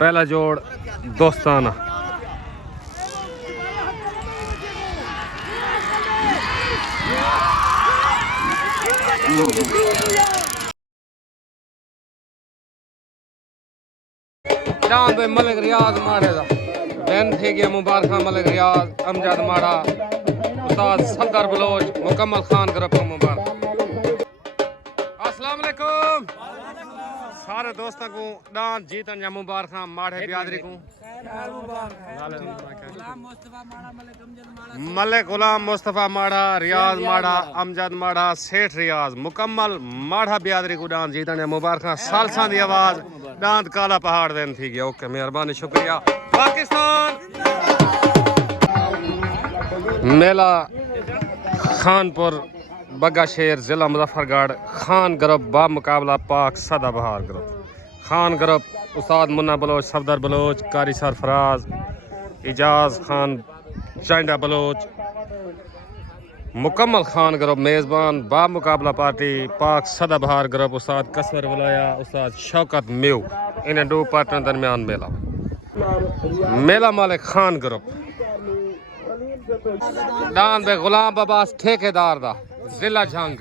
पहला जोड़ दोस्ताना। डांद पे मलिक रियाज मारे दा बैन थे गया मुबारक मलिक रियाज अमजद माड़ा उस्ताद सफदर बलोच मुकम्मल खान ग्रुप को मुबारक। अस्सलाम वालेकुम सारे दोस्तों को डांस जीतन या मुबारक माड़े बियादरी को मलिक गुलाम मुस्तफा माड़ा रियाज माड़ा अमजद माड़ा सेठ रियाज मुकम्मल माड़ा बियादरी को डांस जीतन या मुबारक। सालसा दी आवाज डांत काला पहाड़ देन थी गया। ओके मेहरबानी शुक्रिया। पाकिस्तान मेला खानपुर बग्गा शेर जिला मुजफ्फरगढ़ खान ग्रुप बा मुकाबला पाक सदाबहार ग्रुप। खान ग्रुप उस्ताद मुन्ना बलोच सफदर बलोच कारी सरफराज इजाज खान चांडा बलोच मुकम्मल खान ग्रुप मेज़बान बा मुकाबला पार्टी पाक सदाबहार ग्रुप उस्ताद कसवर वलाया उस्ताद शौकत मेव। इन्हें दो पार्टियों दरमियान मेला मालिक खान ग्रुप डांद बे गुलाम अब्बास ठेकेदार दा जिला झंग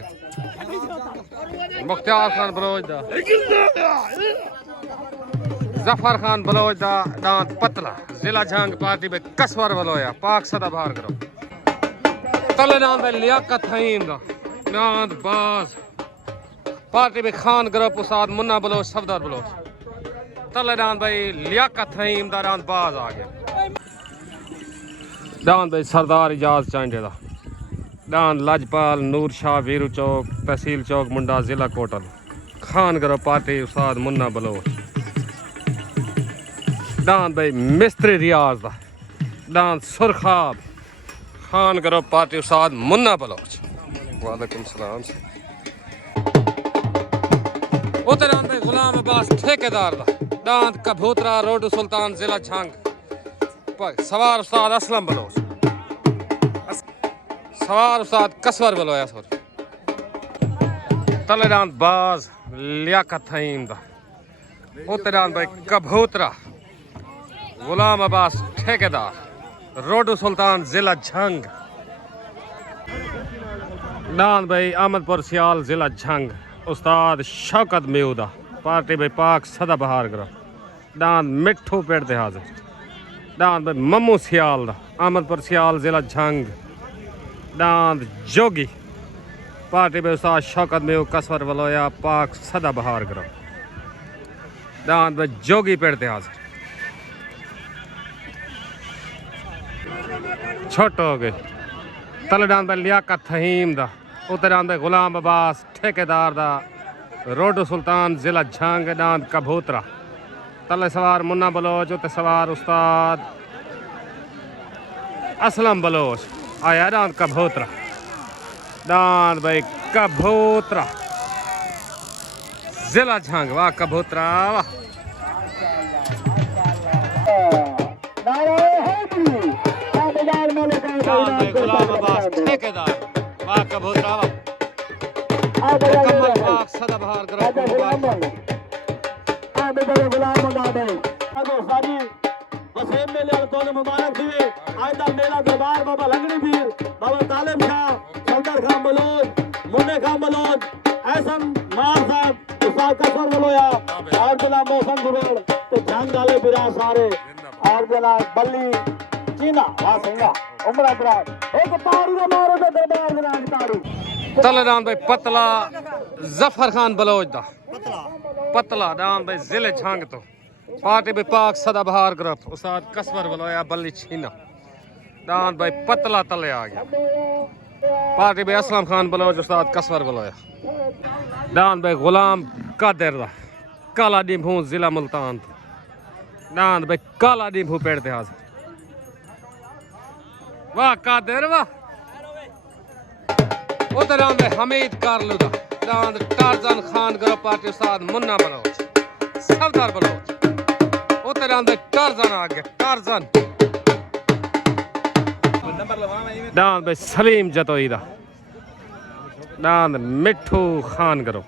मुख्तार खान बलोच दा जफर खान बलोच दा डांद पतला जिला झंग पार्टी में कसवर वलोया पाक सदाबहार ग्रुप। तले डांद लियाकत हईम दा डांद बाज पार्टी में खान ग्रुप उस्ताद मुन्ना बलोच सफदर बलोच। तले डांद भाई लियाकत हईम दा डांद बाज आ गया। डांद भाई सरदार इजाज चांडे दा डांद लजपाल नूर शाह वीरू चौक तहसील चौक मुंडा जिला कोटल खान ग्रुप पार्टी उस्ताद मुन्ना बलोच। डांद भाई मिस्त्री रियाज दा डांद सुरखाब खान ग्रुप पार्टी उस्ताद मुन्ना बलोच। वालेकुम सलाम। उते डांद भाई गुलाम अब्बास ठेकेदार दा डांद कबूतरा रोड सुल्तान जिला झंग सवार उस्ताद असलम बलोच सवार उस्ताद कसवर बलोया सॉरी। तले डांद बाज लियाकत हईम दा उते डांद भाई कबूतरा गुलाम अब्बास ठेकेदार रोड सुल्तान जिला झंग। डांद भाई अहमदपुर सियाल जिला झंग उस्ताद शौकत मेवदा पार्टी भाई पाक सदाबहार ग्रुप। डांद मिठू पेड़ ते हाजिर डांद भाई मम्मू सियाल दा अहमदपुर सियाल जिला झंग। डांद जोगी पार्टी में उस्ताद शौकत मेव कसवर वलोया पाक सदाबहार ग्रुप। डांद भाई जोगी पेड़ ते हाजिर छोट हो गए। तले डांद भाई लियाकत फहीम दा उते डांद भाई गुलाम अब्बास ठेकेदार दा रोड सुल्तान जिला झंग। डांद कबूतरा तले सवार मुन्ना बलोच उते सवार उस्ताद असलम बलोच आया। डांद कबूतरा डांद भाई कबूतरा जिला झंग वाह कबूतरा वाह। गुलाम अब्बास ठेकेदार वाह कबूतरा वाह मुकम्मल पाक सदाबहार ग्रुप। वसीम मेले को मुबारक दिए आयदा मेला दरबार बाबा लंगड़ी पीर बाबा तालिब शाह सफदर खान बलोच मुन्ने खान बलोच ऐसन मार साहब उस्ताद कसवर बलोया और जना मौसम जुबेड़ तो झंग वाले बिरा सारे और जना बल्ली चीना वासिंगा उमरा बरात एक ताड़ी दा मारो ते दरबार जना ताड़ी। तले डांद भाई पतला जफर खान बलोच दा पतला डांद भाई जिले झंग तो पार्टी में पाक सदाबहार ग्रुप उस्ताद कसवर वलोया बल्ली छीना। डांद भाई पतला तले आ गया पार्टी में असलम खान बलोच उस्ताद कसवर वलोया। डांद भाई गुलाम कादिर दा काला डिम्भू जिला मुल्तान। डांद भाई काला डिम्भू पेड़ ते हाजिर वाह कादिर वाह। उते डांद भाई हमीद कारलू दा डांद टारजन खान ग्रुप पार्टी उस्ताद मुन्ना बलोच सफदर बलोच। उते डांद टारजन आ गया टारजन। डांद भाई सलीम जतोई दा डांद मिठू खान ग्रुप।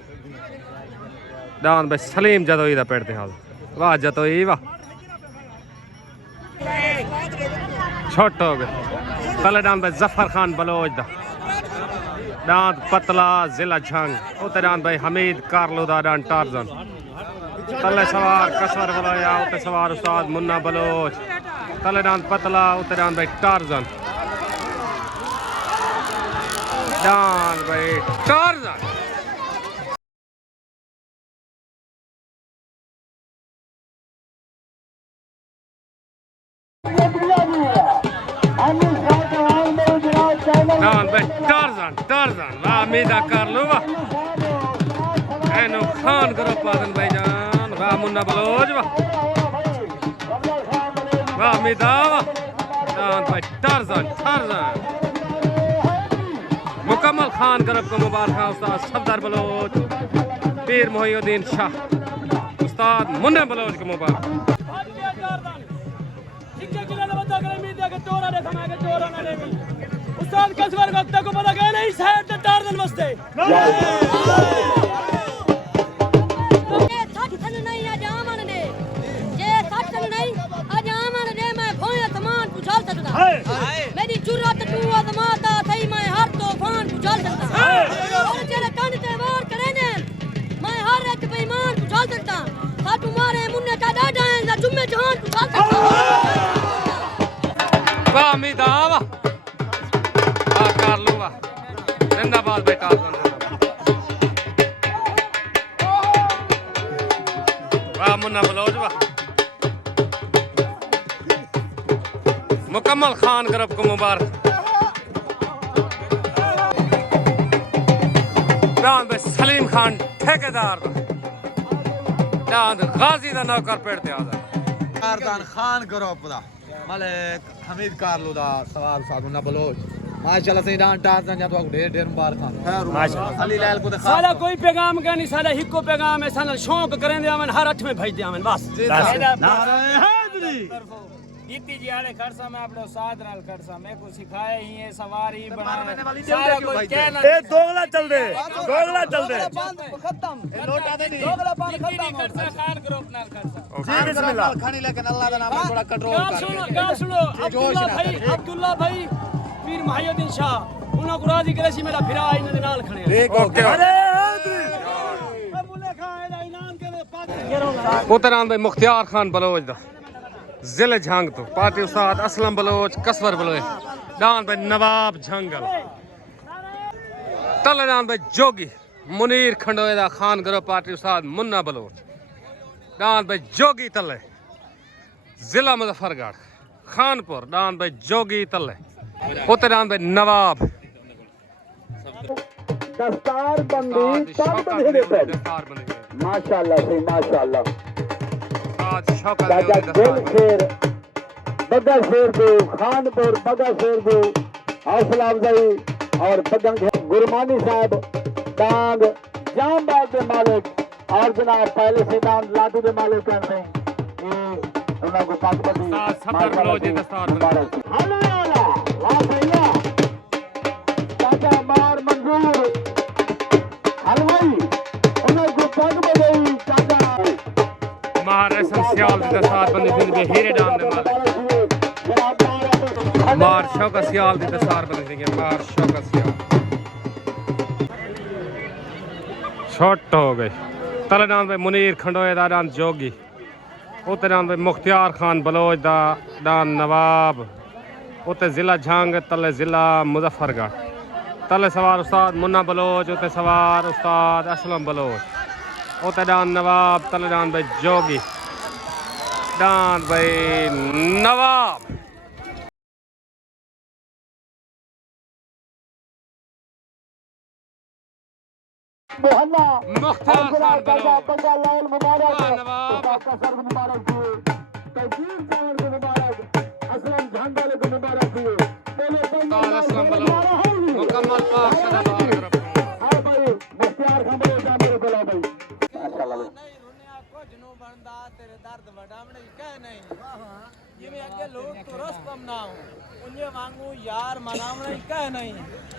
डांद भाई सलीम जतोई दा पेड़ ते हाजिर वाह जतोई वाह। छोट हो गए तले डांद भाई जफर खान बलोच दा डांद पतला जिला झंग उते डांद भाई हमीद कारलो दा डांद टारजन तले सवार कसवर बलोया उते सवार उस्ताद मुन्ना बलोच तले डांद पतला उते डांद भाई टारजन डांद भाई टारजन डांद भाई टारजन टारजन वाह मीदा कारलो वाह एनो खान करो पादन भाईजान वाह मुन्ना बलोच वाह वाह मीदा वाह डांद भाई टारजन टारजन मुकम्मल खान करब को मुबारक उस्ताद सफदर बलोच पीर मोहिउद्दीन शाह उस्ताद मुन्ना बलोच को मुबारक उस्ताद कसवर वक्त को पता गया नहीं साइड से टारजन मस्ते मेरी जुर्रत तू आजमाता थई मैं हर तूफान बुझा सकता और तेरे कान ते वार करे ने मैं हर एक बेईमान बुझा सकता था तुम्हारे मुन्ने का डाडा है ना जुम्मे जहान बुझा सकता वाह मीदा वाह वाह कारलो वाह जिंदाबाद बेटा वाह मुन्ना बलोच वाह मुकम्मल खान करब को मुबारक डांद भाई सलीम खान ठेकेदार डांद गाजी दा नौकर पेड़ ते आजा कारदान खान ग्रुप दा मलिक हमीद कारलो दा सवार उस्ताद मुन्ना बलोच माशाल्लाह से डांड टारजन या तो ढेर ढेर मुबारक माशाल्लाह अली लाल को दिखा साला कोई पैगाम का नहीं साला हिक्को पैगाम है साला शौक करें दे आवन हर 8 में भेज दे आवन बस नारे हैदरी जीती जी आले खरसा में आप लोग साथ नाल खरसा मैं को सिखाया ही है सवारी बनाने सारा कोई कहना ए दोगला चल दे खत्म नोटा दे दी दोगला पान खत्म खरसा खान ग्रुप नाल खरसा जी बिस्मिल्लाह खानी लेकिन अल्लाह दा नाम थोड़ा कंट्रोल गा सुनो अब्दुल्ला भाई पीर मोहिउद्दीन शाह उन्हों को राजी करे सी मेरा फिरा इन दे नाल खड़े ओके बुले खा एदा इनाम के पाक उतरान भाई मुख्तियार खान बलोच दा जिले झंग तो पार्टी उस्ताद असलम बलोच कसवर बलोच डांद भाई नवाब झंगल तले डांद भाई जोगी मुनीर खंडोएदा खान गरो पार्टी उस्ताद मुन्ना बलोच डांद भाई जोगी तले जिला मुजफ्फरगढ़ खानपुर डांद भाई जोगी तले उते डांद भाई नवाब दस्तार बंदी सब बंदी माशाल्लाह से माशाल्लाह राजा दिल शेर बगा शेर दो खानपुर बगा शेर दो हौसला अफजाई और बदन गुरमानी साहब डांग जामबाग के मालिक और जनाब पहले से डांग लाडू के मालिक करते हैं उन्होंने को पाकबंदी हेलो वाह भैया चाचा मार मंजूर हलवाई उन्होंने को पाकबंदी चाचा मार एसेंशियल दस्तार बंदी दिन में हीरे डांद मार शौका सियाल दी दस्तार बंदी दिन मार शौका सियाल छोट हो गए तले डांद भाई मुनीर खंडोए दा डांद जोगी उते डांद भाई मुख्तियार खान बलोच दा डांद नवाब उते जिला झंग तले जिला मुजफ्फरगढ़ तले सवार उस्ताद मुन्ना बलोच उते सवार उस्ताद असलम बलोच उते डांद नवाब तले डांद भाई जोगी डांद भाई नवाब मुख्तार खान बलोच मुबारक सर मुबारक दिए तकबीर जान को मुबारक असलम झंडा को मुबारक दिए उस्ताद असलम बलोच मुकम्मल पाक सदा दुआ करो हां भाई मुख्तियार खान बलोच मेरे बोला भाई माशाल्लाह नहीं दुनिया कुछ नो बनदा तेरे दर्द वडावणे कह नहीं जिवें अगे लोग तो रस कम ना हो उन्हें वांगू यार मनावणे कह नहीं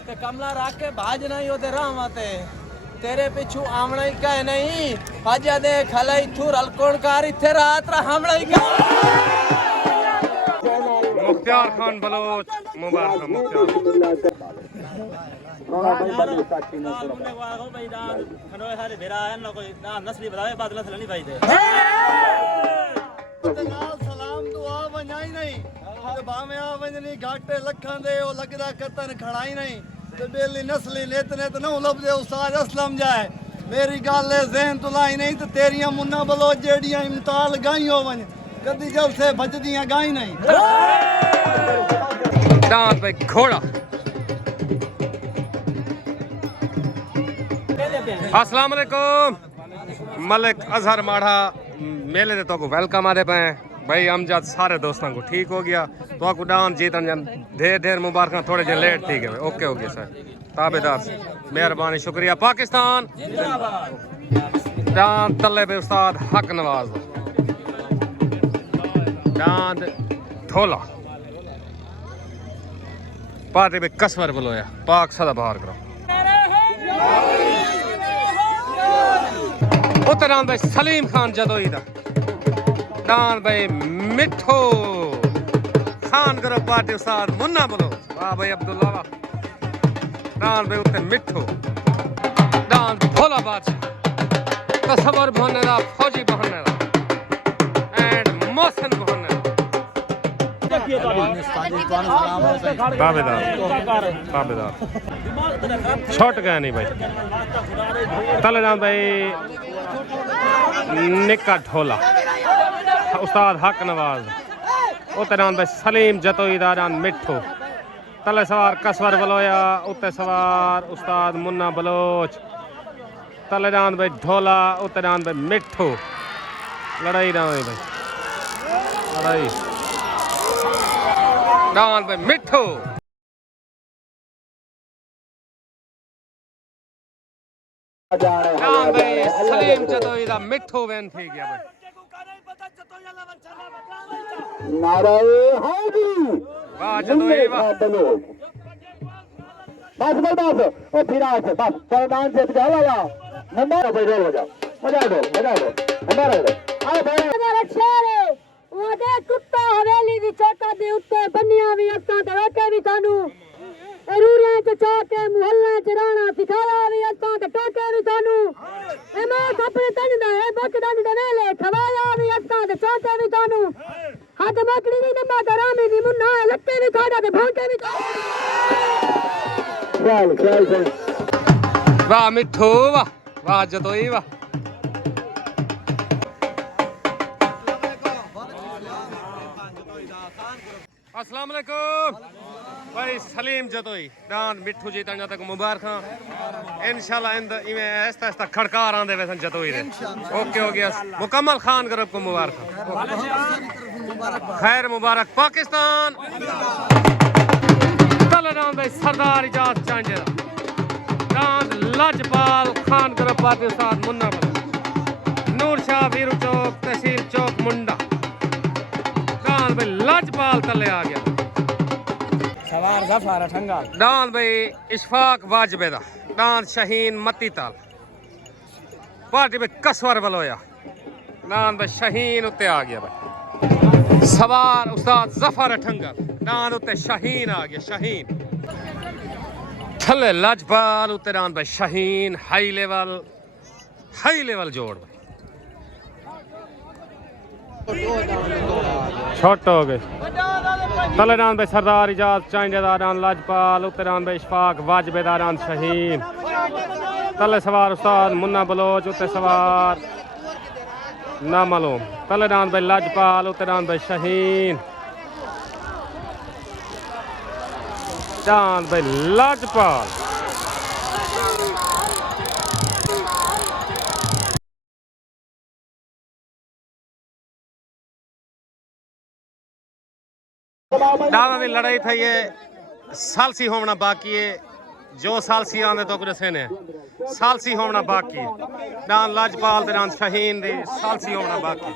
ते कमला राख के भाज नहीं ओदे राहवाते तेरे पिछू आमणे कह नहीं भाजा दे खलाई थू रलकोण कार इथे रात हमणे मुख्तियार खान बलोच मुबारक मुख्तियार सलाम दुआ वंजाई नहीं ते भावे आ वंजनी घाटे लखां दे ओ लगदा कतन खड़ाई नहीं ते बेली नस्ली नेत नेत न लभदे उस्ताद असलम जाए मेरी गल है ज़हन तुलाई नहीं ते तेरियां मुन्ना बलोच जेड़ियां इम्ताल गाई होवन कदी जल से बचदियां गाई नहीं दांत पे घोड़ा अस्सलाम वालेकुम मलिक अजहर माढ़ा मेले दे तो को वेलकम आदे पे भाई अमजद सारे दोस्तों को ठीक हो गया तो को डांस जीतन जन ढेर मुबारक थोड़े जे लेट थी गए ओके हो गया सर ताबेदार मेहरबानी शुक्रिया पाकिस्तान डांस तले पे उस्ताद हक नवाज डांस ढोला पार्टी पे कसवर बलोया पाक सदा बाहर करो उतरान भाई सलीम खान जदोई दा डान भाई मिठो खान करो पार्टी उस्ताद मुन्ना बोलो वाह भाई अब्दुल्ला वाह डान भाई उत्ते मिठो डान भोला बादशाह तसवर बहने दा फौजी बहने दा एंड मोहसिन बहने ताबेदार छोट गया नहीं भाई तले जान भाई निक्का ढोला उस्ताद हक नवाज उतरान भाई सलीम जतोई दारान मिठो तले सवार कसवर बलोया उते सवार उस्ताद मुन्ना बलोच तले जान भाई ढोला उतरान भाई मिठो लड़ाई ना भाई लड़ाई डांस भाई मिठो डांस भाई सलीम जतोई दा मिठो वैन थी गया भाई नाराए हाजी वाह जतोई वाह बस ओ फिर आ से बस सरदान से जा ला नंबर पे रोल हो जा बजा दो नंबर आ मेरा शेर है वो दे कुत्ता हवेली दी चौका दे उत्ते बन्नियां भी असां ते रोटे भी सानू रूरियां च चौके मुहल्ला च राणा सिखाया भी असां ते टोके भी सानू ए मैं अपने तन दा ए बच दंड दे वेले खवाया भी असां ते चौके भी सानू हाथ मकड़ी दी नम्मा ते रामी दी मुन्ना लट्टे भी खाड़ा ते भौंके भी चल वाह मिठो वाह जतोई वाह अस्सलाम वालेकुम भाई सलीम जतोई डांस मिठू जी तंजा तक मुबारक इंशाल्लाह इंद इमे ऐसा ऐसा खड़कार आंदे वैसन जतोई दे ओके हो गया मुकम्मल खान ग्रुप को मुबारक खैर मुबारक पाकिस्तान तले डांस भाई सरदार इजाज चांजे डांस लाजपाल खान ग्रुप पाकिस्तान मुन्ना नूर शाह वीरू चौक तहसील चौक मुंडा डांस भाई लाजपाल तले आ गया सवार जफर ठंगा डांस भाई इशफाक वाजबेदा डांस शहीन मती ताल पार्टी में कसवर बलोया डांस भाई शहीन उत्ते आ गया भाई सवार उस्ताद जफर ठंगा डांस उत्ते शहीन आ गया शहीन थले लाजपाल उत्ते डांस भाई शहीन हाई लेवल जोड़ भाई छोट हो गए तले डांस भाई सरदार इजाज चांजेदारान लाजपाल उत्तरान भाई इशफाक वाजबेदारान शहीन तले सवार उस्ताद मुन्ना बलोच उत्ते सवार ना मालूम तले डांस भाई लाजपाल उत्तरान भाई शहीन डांस भाई लाजपाल डांस की लड़ाई थी ये सालसी होना बाकी है जो सालसी आंदे तो कुछ ने सालसी होना बाकी डांस लाजपाल ते डांस शहीन दी सालसी होना बाकी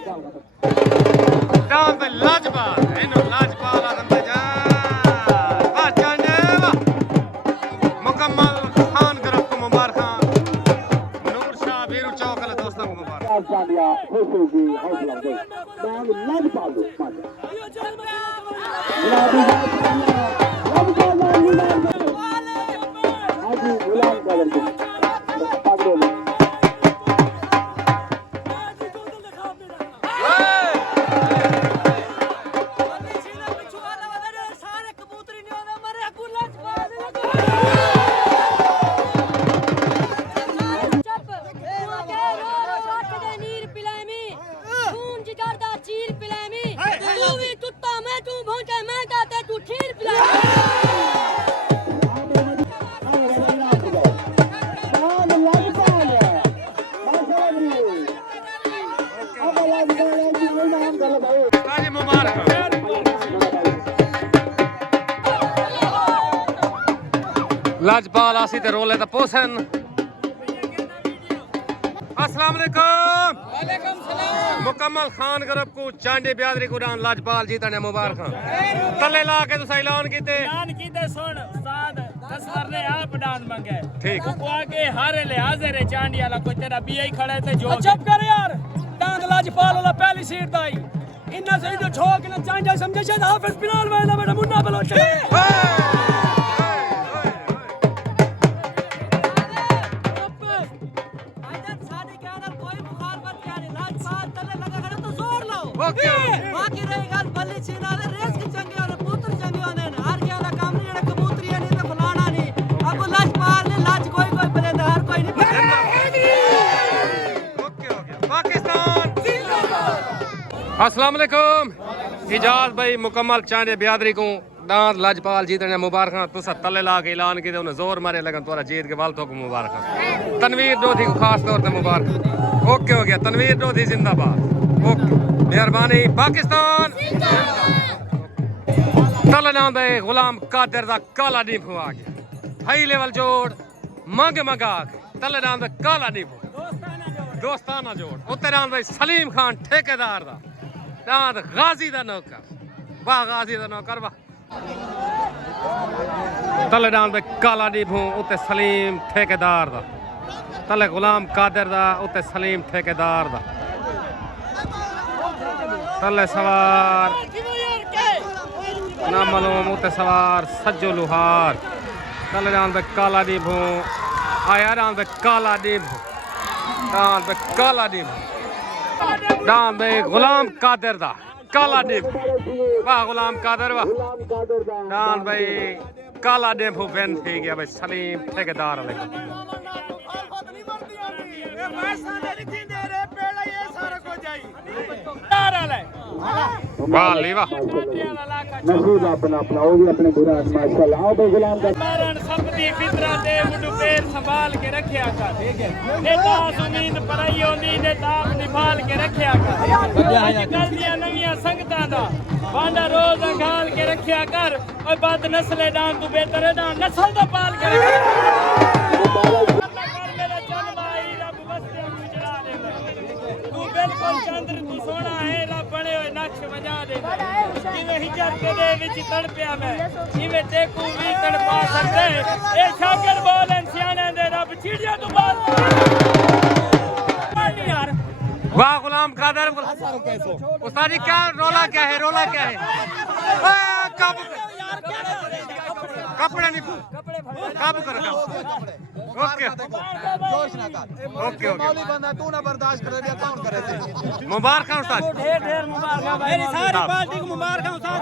डांस पे लाजपाल इनो लाजपाल आदम ते जा वाह चांजे वाह मुकम्मल खान ग्रुप को मुबारक नूर शाह वीरू चौक वाले दोस्तों को मुबारक शुक्रिया खुश होगी हौसला अफजाई लग पालो गुलाम कादर लाजपाल आसी ते रोले दा पोसन अस्सलाम वालेकुम वालेकुम सलाम मुकम्मल खान ग्रुप को चांडी ब्यादरी को डान लाजपाल जी तने मुबारक तले ला के तुसा ऐलान कीते सुन उस्ताद 10 मरने आप डांस मंगे ठीक को आगे हर लिहाज रे चांडी वाला कोई तेरा बीए ही खड़ा है ते जो चुप कर यार डांग लाजपाल वाला पहली सीट दाई इन्ना सही जो छोक ने चांडी समझे शायद हाफिज बिलाल वाला बेटा मुन्ना बलोच ओके बाकी रही गल बल्ली चीना दे रेस की चंगे और पुत्र चंगे होने हर के वाला काम नहीं जेड़ा कबूतरी नहीं ते फलाना नहीं अब लाजपाल ने लाज कोई बलेदा हर कोई नहीं ओके ओके पाकिस्तान अस्सलाम वालेकुम इजाज भाई मुकम्मल चांडी ब्यादरी को दांत लाजपाल जी तने मुबारक तुसा तले ला के ऐलान कीते उन्हें जोर मारे लगन तोरा जीत के वाल तो मुबारक तनवीर डोधी को खास तौर पे मुबारक ओके हो गया तनवीर डोधी जिंदाबाद ओके मेहरबानी पाकिस्तान तले नाम दे गुलाम कादिर दा काला नींबू आ गया हाई लेवल जोड़ मंग मंगा के तले नाम दे काला नींबू दोस्ताना जोड़ उत्ते नाम दे सलीम खान ठेकेदार दा दांत गाजी दा नौकर वाह गाजी दा नौकर वाह तले नाम दे काला नींबू उत्ते सलीम ठेकेदार दा तले गुलाम कादिर दा उत्ते सलीम ठेकेदार दा तले सवार ना मालूम उत्ते सवार सज्जो लुहार तले नाम दे काला नींबू आया नाम दे काला नींबू नाम दे काला नींबू नाम दे गुलाम कादिर दा काला नींबू वाह गुलाम कादिर वाह नाम भाई काला नींबू बेन थी गया भाई सलीम ठेकेदार वाले वाह वाह नसीब अपना अपना वो भी अपने गुरु माशाल्लाह आओ भाई गुलाम का मारन सबदी फितरा दे मुंडू पैर संभाल के रखया कर ठीक है ने तास उम्मीद पराई होंदी ने ताप निभाल के रखया कर अजकल दी नवीं संगतां दा बांडा रोज अंगाल के रखया कर ओए बद नस्ले डां तू बेहतर डां नस्ल दा पाल के मेरा जन्म आई रब वस्ते गुजरा दे तू बिल्कुल चंद्र तू सोना है रब बने होए नक्श वजा दे जिवें हिजर दे विच तड़पिया मैं जिवें तेकू भी तड़पा सकदे ए शागिर बोलन सियाने दे रब चिड़िया तू बात यार वाह गुलाम कादिर उस्ताद जी क्या रोला क्या है कब कपड़े नहीं कब कर ओके जोश ना कर ओके मौली बंदा तू ना बर्दाश्त करे दिया कौन करे थे मुबारक उस्ताद ढेर ढेर मुबारक मेरी सारी पार्टी को मुबारक उस्ताद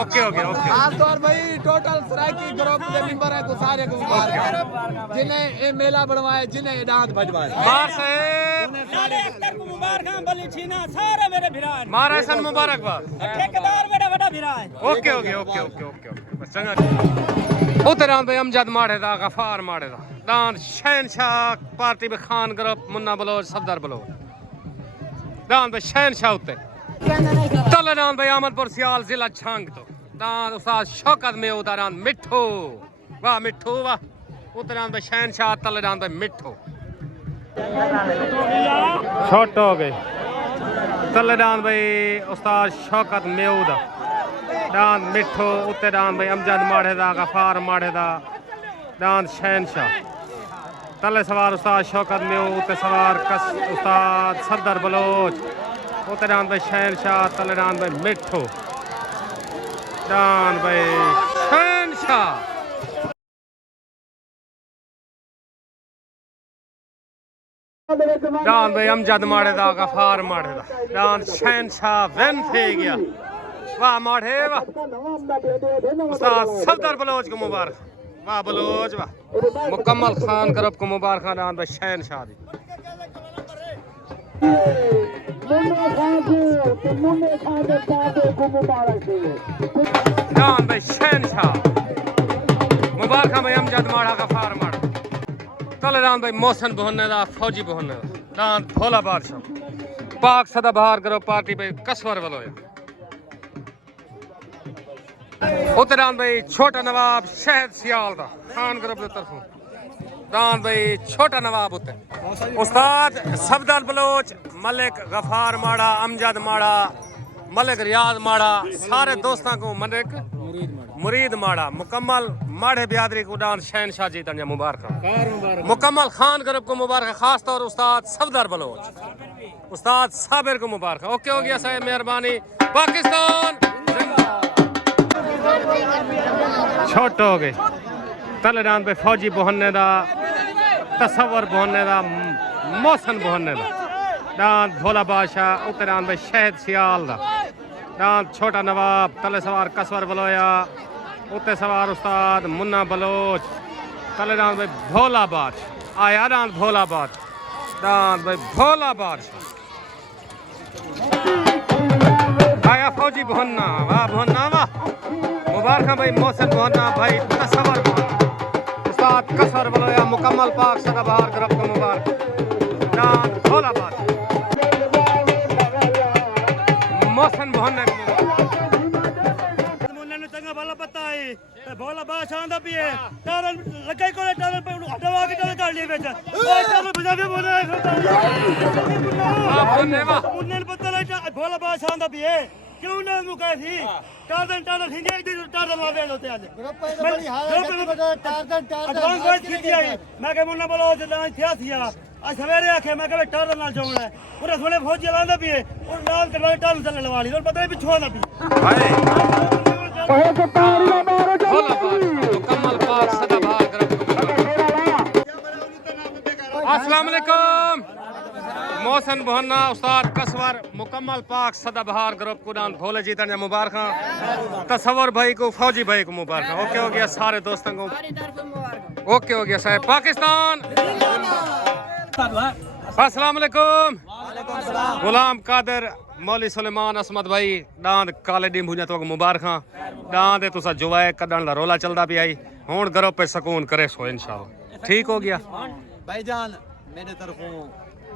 ओके ओके ओके खास तौर भाई टोटल सराकी ग्रुप के मेंबर है तो सारे को मुबारक जिन्हें ये मेला बनवाए जिन्हें ये डांस भजवाए मार साहब सारे अख्तर को मुबारक बली छीना सारे मेरे भिरान मारा सन मुबारकबाद ठेकेदार बड़ा बड़ा भिरान okay okay okay okay okay बस चंगा उतरां भाई अमजद माड़े दा गफार माड़े दा दान शहनशाह पार्टी में खान ग्रुप मुन्ना बलोच सफदर बलोच दान भाई शहनशाह उते तले दान भाई अहमदपुर सियाल जिला छंग तो दान उस्ताद शौकत में उदारान मिठू वाह मिठू वाह उतरां भाई शहनशाह तले दान भाई मिठू शॉट हो गए तले दान भाई उस्ताद शौकत मेऊदा दान मिठो उत्ते दान भाई अमजद माड़े दा गफार माड़े दा दान शहनशाह तले सवार उस्ताद शौकत मेव उते सवार उस्ताद सफदर बलोच उते डान भाई शहनशाह तले डान भाई मिठो डान भाई शहनशाह डान भाई अमजद माड़े दा गफार माड़े दा डान शहनशाह वेन थे गया वाह माड़े वाह उस्ताद सफदर बलोच को मुबारक वाह बलोच वाह मुकम्मल खान करब को मुबारक डान भाई शहनशाह दी डान भाई शहनशाह मुबारक भाई अमजद माड़ा गफार माड़ा तले डान भाई मोहसन बहने दा फौजी बहने दा डान भोला बादशाह पाक सदा बहार करो पार्टी भाई कसवर बलोया उते डान भाई छोटा नवाब शहद सियाल दा खान ग्रुप की तरफों डान भाई छोटा नवाब उते उस्ताद सफदर बलोच मलिक गफार माड़ा अमजद माड़ा मलिक रियाज माड़ा सारे दोस्तों को मलिक मुरीद माड़ा मुकम्मल माड़े बियादरी को डान शहनशाह जी तंजा मुबारक मुकम्मल खान ग्रुप को मुबारक खास तौर उस्ताद सफदर बलोच उस्ताद साबिर को मुबारक ओके हो गया साहब मेहरबानी पाकिस्तान छोट हो गए तले डान पे फौजी बहने दा तसवर बहने दा मौसन बहने दा डान भोला बादशाह उते डान पे शहद सियाल दा डान छोटा नवाब तले सवार कसवर बलोया उते सवार उस्ताद मुन्ना बलोच तले डान पे भोला बादशाह आया डान भोला बादशाह डान भाई भोला बादशाह आया फौजी बहन्ना वाह बहन्ना वाह मुबारक भाई मौसम बहन्ना भाई तसवर उस्ताद कसवर बलोया मुकम्मल पाक सदा बहार ग्रुप को मुबारक डान भोला बादशाह मौसम बहन्ना भला पता है भोला बादशाह दा भी है टारन लगे को टारन पे हटवा के टारन काट लिए बेटा ओए टारन बजा के बोल रहा है उन्हें पता नहीं भोला बादशाह दा भी है क्यों ना मुकाई थी टारन टारन हिंगे इधर टारन वाले होते आज बड़ी हाल है टारन एडवांस बात की थी मैं के मुन्ना बोलो जदा थिया आज सवेरे आखे मैं के टारन नाल जोड़ना है पूरा सोने फौजी लांदा भी है और नाल करवा टारन चलने लगा ली और पता नहीं पिछवा ना भी मुकम्मल पाक सदा बहार ग्रुप अस्सलाम वालेकुम मौसन बहन्ना उस्ताद कसवर मुकम्मल पाक सदा बहार ग्रुप को डान भोले जी तंजा मुबारक तसवर भाई को फौजी भाई को मुबारक ओके हो गया सारे दोस्तों को ओके हो गया साहब पाकिस्तान अस्सलाम वालेकुम गुलाम कादर मौली सुलेमान असमत भाई डांद काले डी भुजा तो मुबारक डांद तुसा जुवाए कदन दा रोला चलदा भी आई हुन घरों पे सुकून करे सो इंशाल्लाह ठीक हो गया भाईजान मेरे तरफों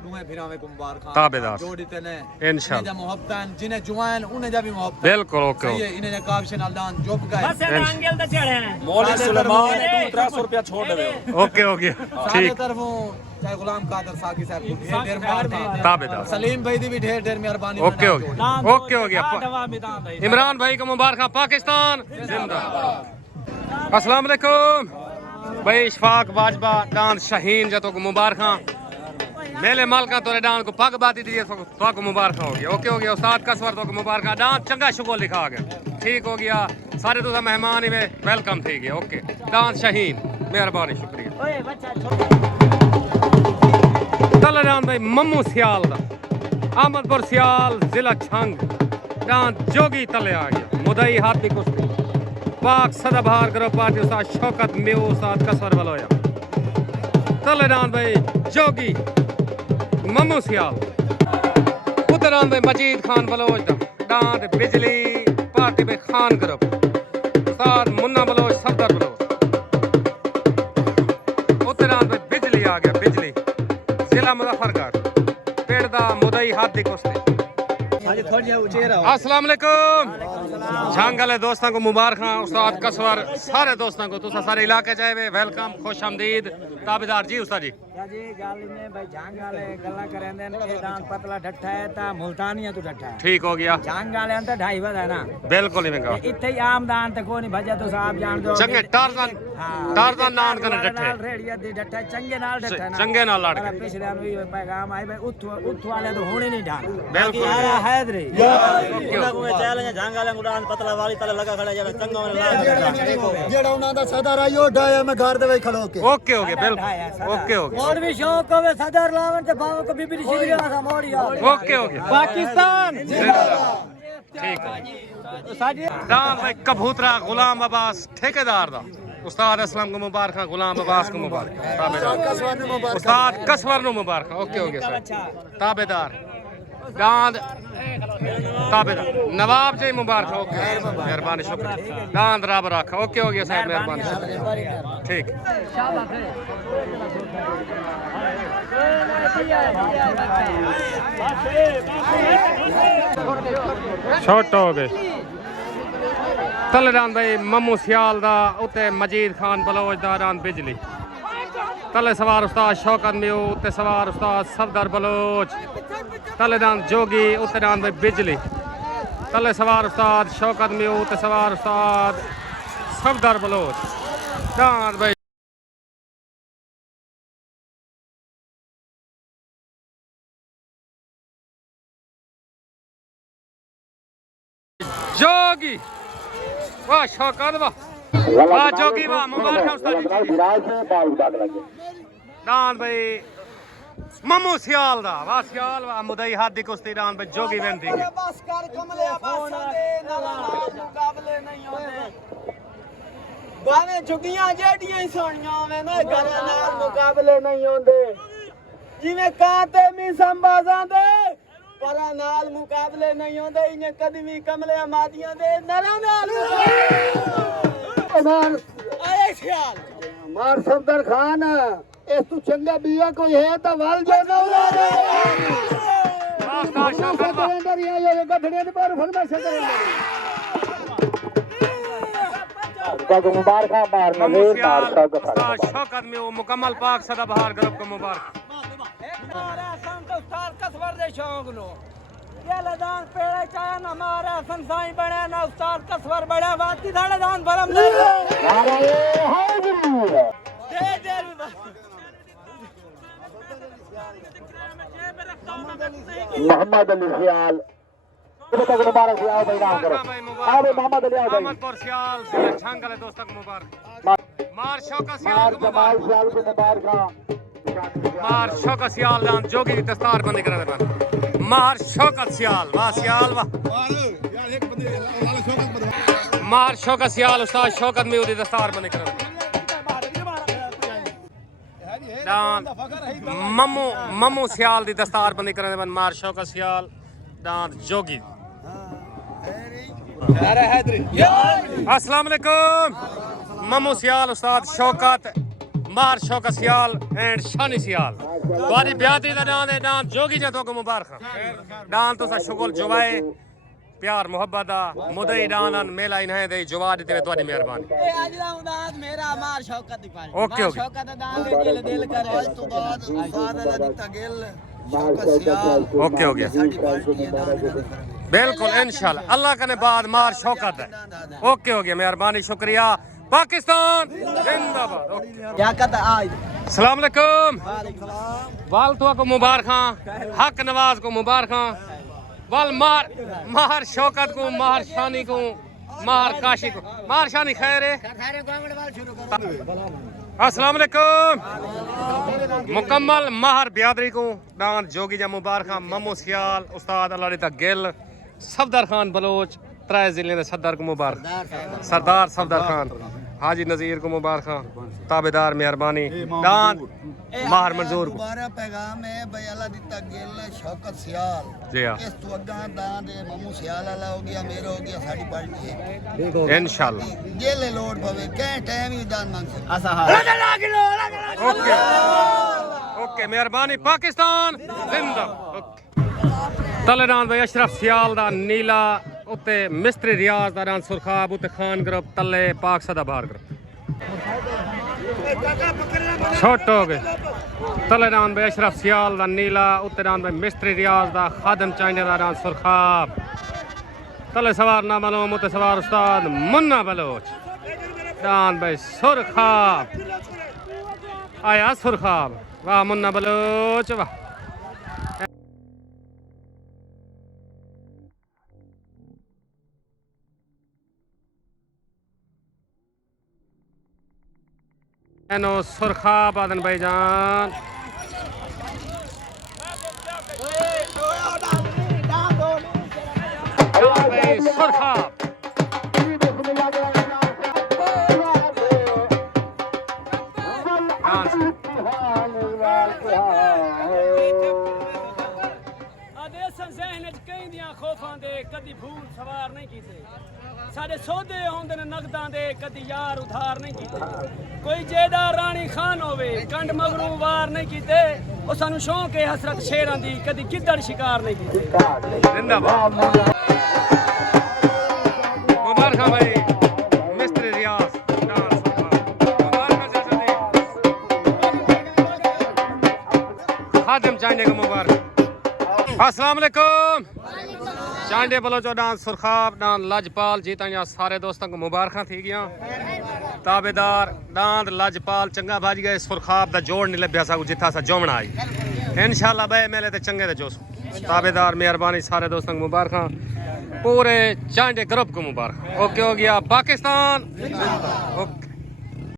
दुए फिरावे को मुबारक ताबेदार जोड़ी तने इंशाल्लाह जा मोहब्बत जिने जुआन उन्हें जा भी मोहब्बत बिल्कुल ओके ये इन्हें ने काबिशन अलदान जोब गए बस एंगल दा चढ़े मौली सुलेमान 300 रुपया छोड़ दे ओके हो गया सारे ठीक तरफों चाहे गुलाम कादर साकी साहब को ढेर ढेर मुबारक ताबेदार सलीम भाई दी भी ढेर ढेर मेहरबानी ओके हो गया ओके हो गया इमरान भाई को मुबारक पाकिस्तान जिंदाबाद अस्सलाम वालेकुम भाई इशफाक बाजबा डांस शाहीन जतो को मुबारक मेले मालका तोरे डांस को पग बाती दीजिए तो को मुबारक हो गया ओके हो गया उस्ताद कसवर तो को मुबारक डांस चंगा शुगो लिखा गया ठीक हो गया सारे तो मेहमान ही में वेलकम थी गया ओके डांस शाहीन मेहरबानी शुक्रिया तले डांस भाई मम्मू सियाल दा अहमदपुर सियाल जिला छंग डांस जोगी तले आ गया मुदई हाथी कुश्ती पाक सदा बहार ग्रुप पार्टी उस्ताद शौकत मेव उस्ताद कसवर बलोया तले डांस भाई जोगी मम्मू सियाल उधर डांस भाई मजीद खान बलोच दा डांस बिजली पार्टी में खान ग्रुप उस्ताद मुन्ना बलोच सफदर बलोच उधर डांस भाई बिजली आ गया बिजली जिला मुजफ्फरगढ़ पेड़दा मुदई हाथी कुश्ती अस्सलाम वालेकुम झांगल दोस्तों को मुबारक उस्ताद कसवर सारे दोस्तों को तुसा सारे इलाके जाए वेलकम खुश आमदीद ताबेदार जी उस्ताद जी जी गल में भाई झांग वाले गल्ला करेंदे ने ए दान पतला डट्ठा है ता मुल्तानिया तू डट्ठा है ठीक हो गया झांग वाले अंत 2.5 वध है ना बिल्कुल ही महंगा इथे ही आम दान ते कोई नहीं भजा तो साहब जान दो चंगे टारजन नान कने डट्ठे रेड़िया दी डट्ठा चंगे नाल डट्ठा ना चंगे नाल लड़ पर पिछले नु ये पैगाम आई भाई उठ वाले तो होने नहीं ढाल बिल्कुल यार हैदरी ਉਹਨਾਂ ਕੋਲ ਚੈਲੰਜ ਜੰਗ ਵਾਲੇ ਉਡਾਨ ਪਤਲਾ ਵਾਲੀ ਤਲੇ ਲਗਾ ਖੜਾ ਜਿਹੜਾ ਚੰਗਾ ਵਾਲਾ ਜਿਹੜਾ ਉਹਨਾਂ ਦਾ ਸਦਰ ਆਈ ਉਹ ਡਾਇਆ ਮੈਂ ਘਰ ਦੇ ਵਿੱਚ ਖਲੋ ਕੇ ओके हो गया बिल्कुल ओके हो गया और भी शौक होवे सदर लावन ते बाव को बीबी शिगरी सा मोड़ी ओके हो गया पाकिस्तान ठीक है दान भाई कबूतरा गुलाम अब्बास ठेकेदार दा उस्ताद असलम को मुबारक गुलाम अब्बास को मुबारक उस्ताद कसवर नु मुबारक ओके हो गया सर ताबेदार दांद ताबेदार नवाब जी मुबारक ओके मेहरबानी शुक्रिया दांद रब रख ओके हो गया साहब मेहरबानी ठीक छोट हो गए तलेदान भाई मम्मू सियाल दा उते मजीद खान बलोच दा रान बिजली तले सवार उस्ताद शौकत मियो उते सवार उस्ताद सफदर बलोच तलेदान जोगी उते दान भाई बिजली तले सवार उस्ताद शौकत मियो उते सवार उस्ताद सफदर बलोच दान भाई जोगी वाह शौकत वाह जोगी वाह मुबारक उस्ताद दान भाई मम्मू सियाल दा वाह सियाल वाह मुदई हाथ दी कुश्ती दान भाई जोगी वेंदी बस कर कमले बासा दे नाला मुकाबले नहीं होंदे बावे झुगियां जेडियां ही सोनियां वे ना गले नाल मुकाबले नहीं होंदे जिवें कांते मी संबाजां दे परा नाल मुकाबले नहीं होंदे इने कदमी कमले मादियां दे नरा नाल मार आए ख्याल मार सफदर खान इस तू चंगा बिया कोई है तो वाल जो ना उस्ताद शौकत वाह अंदर ही आयो गधड़े ने पर फरमाइश करे को मुबारक मार मम्मू नजीर मार सियाल शौकत उस्ताद शौकत में वो मुकम्मल पाक सदाबहार ग्रुप को मुबारक हमारा संत उस्ताद कसवर दे शौक लो ये लदान पेड़े चाया ना हमारा संसाई बने ना उस्ताद कसवर बड़ा बाती थाड़े दान भरम दे दे मोहम्मद अली सियाल तक मुबारक आओ भाई नाम करो आओ मोहम्मद अली आओ भाई मोहम्मदपुर सियाल जिला छांगले दोस्त को मुबारक मार शौकत सियाल को जमाल मुबारक सियाल को मुबारक मार शौकत सियाल दान जोगी की दस्तार बंदी करे बन मार शौकत सियाल वाह सियाल वाह मार शौकत सियाल उस्ताद शौकत में उदी दस्तार बंदी करे दान मम्मू सियाल दी दस्तार बंदी करे बन मार शौकत सियाल दान जोगी अस्सलाम वालेकुम मम्मू सियाल उस्ताद शौकत मार शौकत सियाल एंड शानी सियाल तुम्हारी ब्याती का नाम है दान जोगी जतो को मुबारक दान तो सा शुगल जुवाए प्यार मोहब्बत दा मुदई दान मेला इन्हें दे जुवा देते तुम्हारी मेहरबानी ए आज दा उदास मेरा मार शौकत दी पाई ओके, ओके। शौकत दान दे दिल करे आज तो बाद उस्ताद दा दिता गेल शौकत सियाल ओके हो गया साडी पार्टी है दान बिल्कुल इंशाल्लाह अल्लाह कने बाद मार शौकत है ओके हो गया मेहरबानी शुक्रिया पाकिस्तान जिंदाबाद ओके क्या कहता आज अस्सलाम वालेकुम वालेकुम सलाम वाल तो को मुबारक हक नवाज को मुबारक वाल मार शौकत को मार शानी को मार काशी को मार शानी खैर है सारे गावड़ वाल शुरू कर अस्सलाम वालेकुम मुकम्मल माहर बियादरी को दान जोगी जा मुबारक मम्मू सियाल उस्ताद अल्लाह गिल सफदर खान बलोच त्रै जिले के सदर को मुबारक सरदार सफदर खान हाजी नजीर को मुबारक ताबेदार मेहरबानी दान माहर मंजूर को दोबारा पैगाम है भाई अल्लाह दिता गेल शौकत सियाल जी हाँ इस तो अगा दान दे ममू सियाल वाला हो गया मेरा हो गया साडी पार्टी है इंशाल्लाह गेले लोड पवे के टाइम ही दान मांग सकते असा ओके ओके मेहरबानी पाकिस्तान जिंदाबाद ओके तलेदान भाई अशरफ सियाल दा नीला उत्ते मिस्त्री रियाज दा दान सुरखाब उत्ते खान ग्रुप तले पाक सदा बाहर ग्रुप छोट हो गए तले डांस भाई अशरफ सियाल दा नीला उत्ते डांस भाई मिस्त्री रियाज दा खादम चाइने दा डांस सुरखाब तले सवार ना मालूम उत्ते सवार उस्ताद मुन्ना बलोच डांस भाई सुरखाब आया सुरखाब वाह मुन्ना बलोच वाह एनो सुरखाब आदन भाईजान भाई सुरखाब खौफां दे कदी भूल सवार नहीं कीते साडे सौदे होंदे ने नगदां दे कदी यार उधार नहीं कीते कोई जेदा रानी खान होवे कंड मगरू वार नहीं कीते ओ सानू शौक है हसरत शेरां दी कदी गिद्दड़ शिकार नहीं कीते जिंदाबाद मुबारक भाई मिस्त्री रियाज डांस मुबारक चाचा जी खादिम चाइने का मुबारक अस्सलाम वालेकुम चांडे बलोचो डांस सुरखाब डांस लजपाल जीता या सारे दोस्तों को मुबारक थी गया ताबेदार डांस लजपाल चंगा भाज गए सुरखाब दा जोड़ नहीं लभ्या सा जिथा सा जोमना आई इंशाल्लाह बे मेले ते चंगे ते जोसो ताबेदार मेहरबानी सारे दोस्तों को मुबारक पूरे चांडे ग्रुप को मुबारक ओके हो गया पाकिस्तान ओके।